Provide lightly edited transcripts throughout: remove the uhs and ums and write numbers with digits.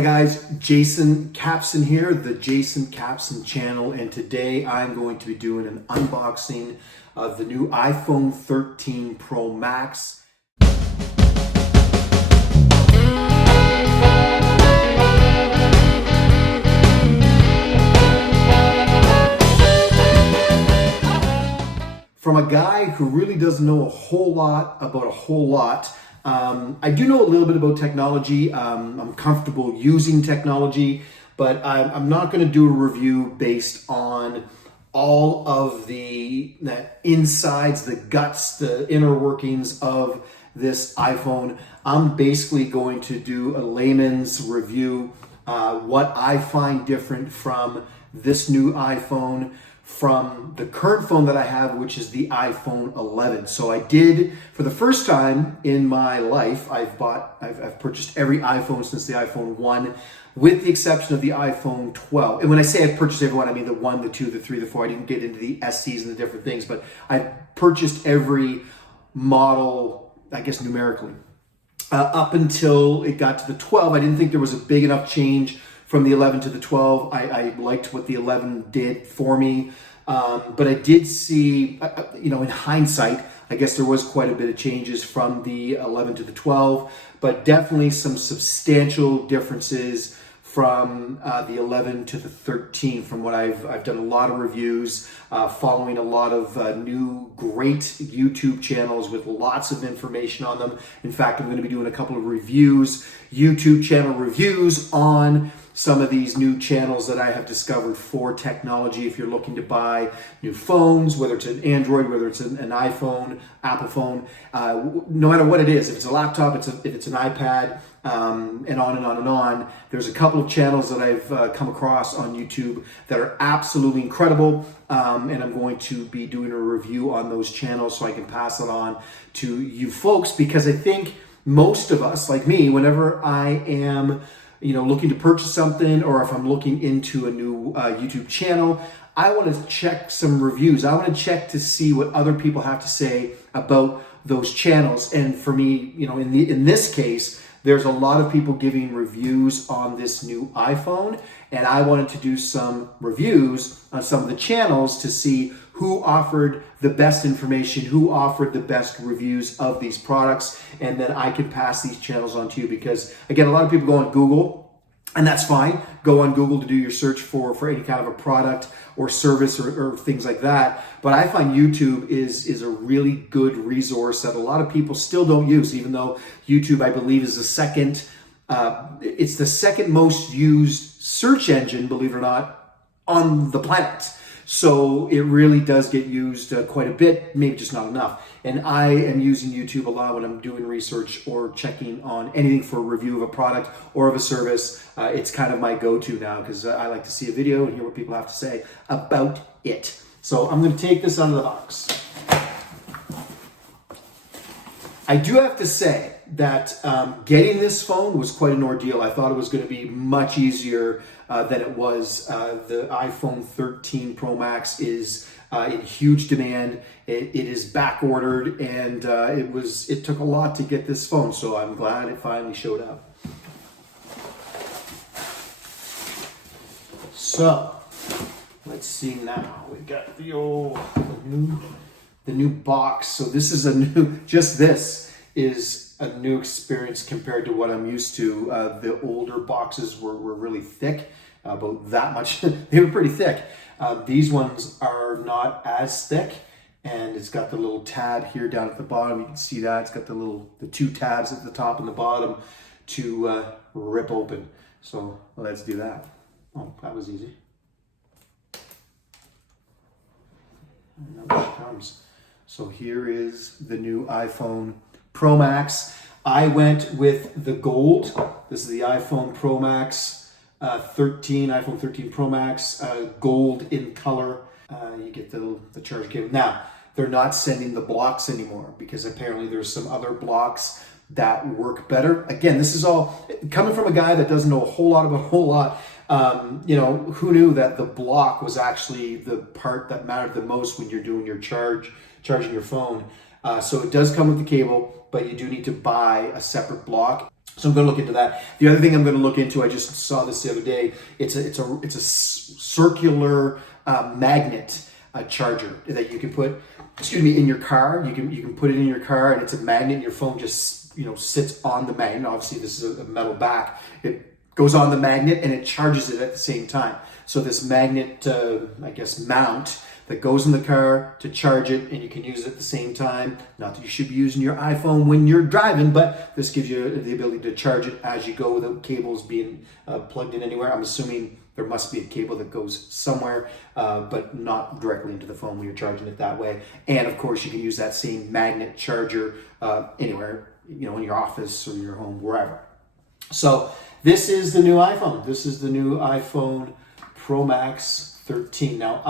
Hi guys, Jason Capson here, the Jason Capson channel, and today I'm going to be doing an unboxing of the new iPhone 13 Pro Max. From a guy who really doesn't know a whole lot about a whole lot, I do know a little bit about technology. I'm comfortable using technology, but I'm not going to do a review based on all of the insides, the guts, the inner workings of this iPhone. I'm basically going to do a layman's review, what I find different from this new iPhone from the current phone that I have, which is the iPhone 11. So I did, for the first time in my life, I've purchased every iPhone since the iPhone 1, with the exception of the iPhone 12. And when I say I've purchased every one, I mean the 1, the 2, the 3, the 4. I didn't get into the SEs and the different things, but I've purchased every model, I guess numerically. Up until it got to the 12, I didn't think there was a big enough change from the 11 to the 12. I liked what the 11 did for me. But I did see, in hindsight, I guess there was quite a bit of changes from the 11 to the 12, but definitely some substantial differences from the 11 to the 13. From what I've done a lot of reviews, following a lot of new great YouTube channels with lots of information on them. In fact, I'm going to be doing a couple of YouTube channel reviews on some of these new channels that I have discovered for technology. If you're looking to buy new phones, whether it's an Android, whether it's an iPhone, Apple phone, no matter what it is, if it's a laptop, if it's an iPad, and on and on and on. There's a couple of channels that I've come across on YouTube that are absolutely incredible, and I'm going to be doing a review on those channels so I can pass it on to you folks, because I think most of us, like me, whenever I am looking to purchase something, or if I'm looking into a new YouTube channel, I want to check some reviews. I want to check to see what other people have to say about those channels. And for me, in this case, there's a lot of people giving reviews on this new iPhone, and I wanted to do some reviews on some of the channels to see who offered the best information, who offered the best reviews of these products, and then I can pass these channels on to you. Because again, a lot of people go on Google, and that's fine. Go on Google to do your search for any kind of a product or service or things like that. But I find YouTube is a really good resource that a lot of people still don't use, even though YouTube, I believe, is it's the second most used search engine, believe it or not, on the planet. So it really does get used quite a bit, maybe just not enough. And I am using YouTube a lot when I'm doing research or checking on anything for a review of a product or of a service. It's kind of my go-to now, because I like to see a video and hear what people have to say about it. So I'm going to take this out of the box. I do have to say that getting this phone was quite an ordeal. I thought it was going to be much easier than it was. The iPhone 13 Pro Max is in huge demand. It is back ordered, and it took a lot to get this phone. So I'm glad it finally showed up. So let's see now. We got the new box. So this is this is a new experience compared to what I'm used to. The older boxes were really thick, about that much. They were pretty thick. These ones are not as thick, and it's got the little tab here down at the bottom. You can see that it's got the two tabs at the top and the bottom to rip open. So let's do that. Oh, that was easy. And now it comes. So here is the new iPhone Pro Max. I went with the gold. This is the iPhone Pro Max 13, iPhone 13 Pro Max, gold in color. You get the charger cable. Now, they're not sending the blocks anymore, because apparently there's some other blocks that work better. Again, this is all coming from a guy that doesn't know a whole lot about a whole lot. Who knew that the block was actually the part that mattered the most when you're doing your charging your phone. So it does come with the cable, but you do need to buy a separate block. So I'm going to look into that. The other thing I'm going to look into, I just saw this the other day. It's a circular magnet charger that you can put, in your car. You can put it in your car, and it's a magnet. And your phone just sits on the magnet. Obviously, this is a metal back. It goes on the magnet and it charges it at the same time. So this magnet, mount that goes in the car to charge it, and you can use it at the same time. Not that you should be using your iPhone when you're driving, but this gives you the ability to charge it as you go without cables being plugged in anywhere. I'm assuming there must be a cable that goes somewhere, but not directly into the phone when you're charging it that way. And of course, you can use that same magnet charger anywhere, in your office or your home, wherever. So this is the new iPhone. This is the new iPhone Pro Max 13. Now,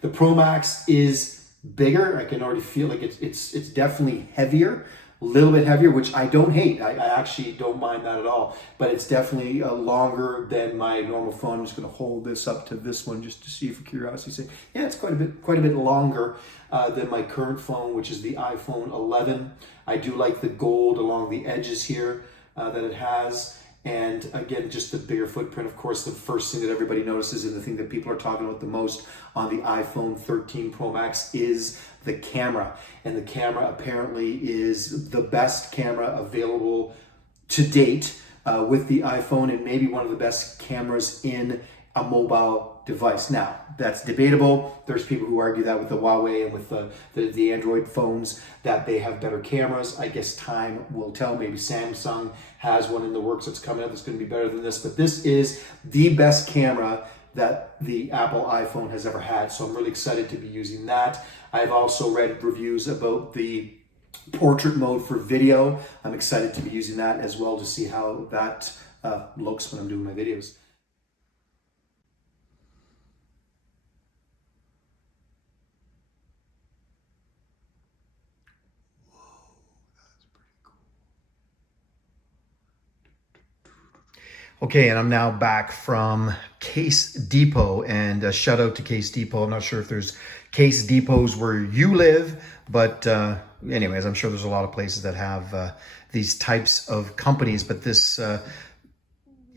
the Pro Max is bigger. I can already feel like it's definitely heavier, a little bit heavier, which I don't hate. I actually don't mind that at all. But it's definitely longer than my normal phone. I'm just going to hold this up to this one just to see for curiosity's sake. Yeah, it's quite a bit longer than my current phone, which is the iPhone 11. I do like the gold along the edges here that it has. And again, just the bigger footprint. Of course, the first thing that everybody notices and the thing that people are talking about the most on the iPhone 13 Pro Max is the camera. And the camera apparently is the best camera available to date with the iPhone, and maybe one of the best cameras in a mobile device. Now, that's debatable. There's people who argue that with the Huawei and with the Android phones that they have better cameras. I guess time will tell. Maybe Samsung has one in the works that's coming out that's going to be better than this. But this is the best camera that the Apple iPhone has ever had. So I'm really excited to be using that. I've also read reviews about the portrait mode for video. I'm excited to be using that as well to see how that looks when I'm doing my videos. Okay, and I'm now back from Case Depot, and a shout out to Case Depot. I'm not sure if there's Case Depots where you live, but anyways, I'm sure there's a lot of places that have these types of companies, but this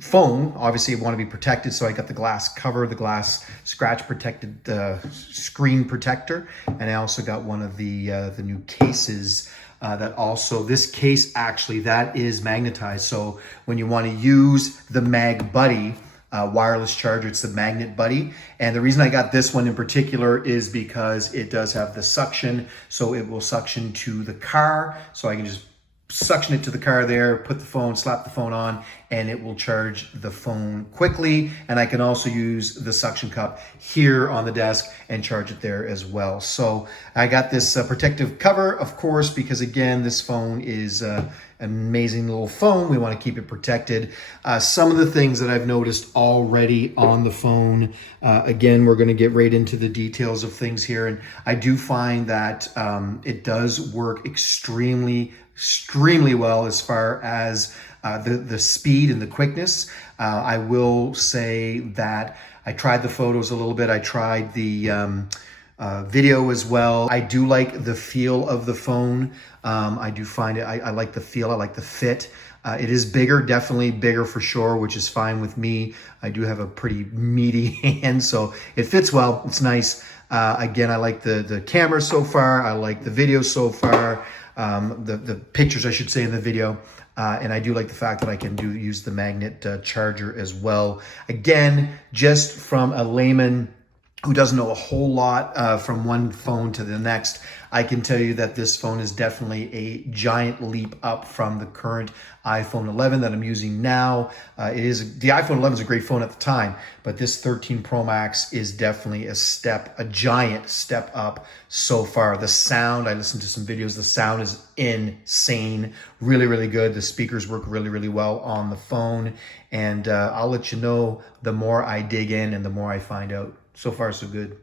phone, obviously I want to be protected, so I got the glass cover, the glass scratch protected screen protector, and I also got one of the new cases that also, this case actually, that is magnetized. So when you want to use the Mag Buddy wireless charger, it's the Magnet Buddy. And the reason I got this one in particular is because it does have the suction. So it will suction to the car. So I can just suction it to the car there, put the phone, slap the phone on, and it will charge the phone quickly. And I can also use the suction cup here on the desk and charge it there as well. So I got this protective cover, of course, because again, this phone is an amazing little phone. We want to keep it protected. Some of the things that I've noticed already on the phone, again, we're going to get right into the details of things here. And I do find that it does work extremely well as far as the speed and the quickness. I will say that I tried the photos a little bit. I tried the video as well. I do like the feel of the phone. I do find it, I like the feel, I like the fit. It is bigger, definitely bigger for sure, which is fine with me. I do have a pretty meaty hand, so it fits well. It's nice. Again, I like the camera so far. I like the video so far. The pictures, I should say, in the video. And I do like the fact that I can use the magnet charger as well. Again, just from a layman who doesn't know a whole lot from one phone to the next, I can tell you that this phone is definitely a giant leap up from the current iPhone 11 that I'm using now. The iPhone 11 is a great phone at the time, but this 13 Pro Max is definitely a giant step up so far. The sound, I listened to some videos, the sound is insane, really, really good. The speakers work really, really well on the phone, and I'll let you know the more I dig in and the more I find out. So far, so good.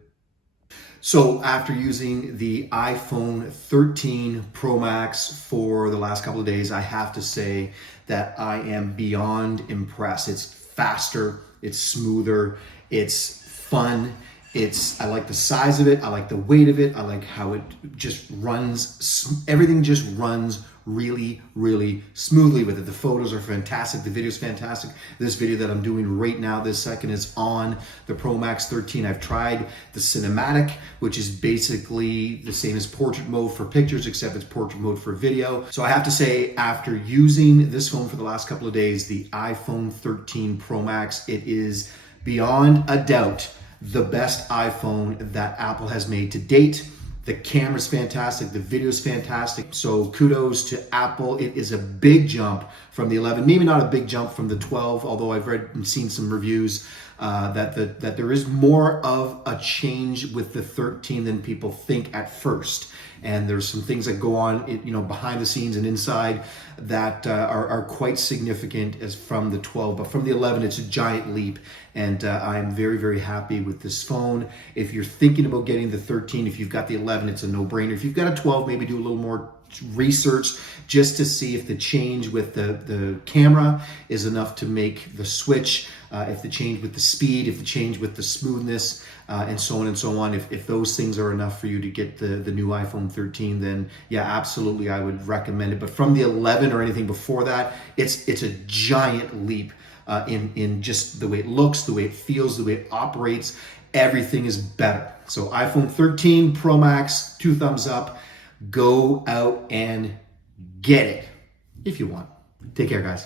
So after using the iPhone 13 Pro Max for the last couple of days, I have to say that I am beyond impressed. It's faster, it's smoother, it's fun, I like the size of it. I like the weight of it. I like how it just runs. Everything just runs really, really smoothly with it. The photos are fantastic. The video is fantastic. This video that I'm doing right now, this second, is on the Pro Max 13. I've tried the cinematic, which is basically the same as portrait mode for pictures, except it's portrait mode for video. So I have to say, after using this phone for the last couple of days, the iPhone 13 Pro Max, it is beyond a doubt the best iPhone that Apple has made to date. The camera's fantastic, the video's fantastic. So kudos to Apple. It is a big jump from the 11, maybe not a big jump from the 12, although I've read and seen some reviews that there is more of a change with the 13 than people think at first. And there's some things that go on, behind the scenes and inside that are quite significant as from the 12. But from the 11, it's a giant leap. And I'm very, very happy with this phone. If you're thinking about getting the 13, if you've got the 11, it's a no-brainer. If you've got a 12, maybe do a little more research just to see if the change with the camera is enough to make the switch, if the change with the speed, if the change with the smoothness, and so on and so on. If those things are enough for you to get the new iPhone 13, then yeah, absolutely, I would recommend it. But from the 11 or anything before that, it's a giant leap in just the way it looks, the way it feels, the way it operates. Everything is better. So iPhone 13 Pro Max, 2 thumbs up. Go out and get it if you want. Take care, guys.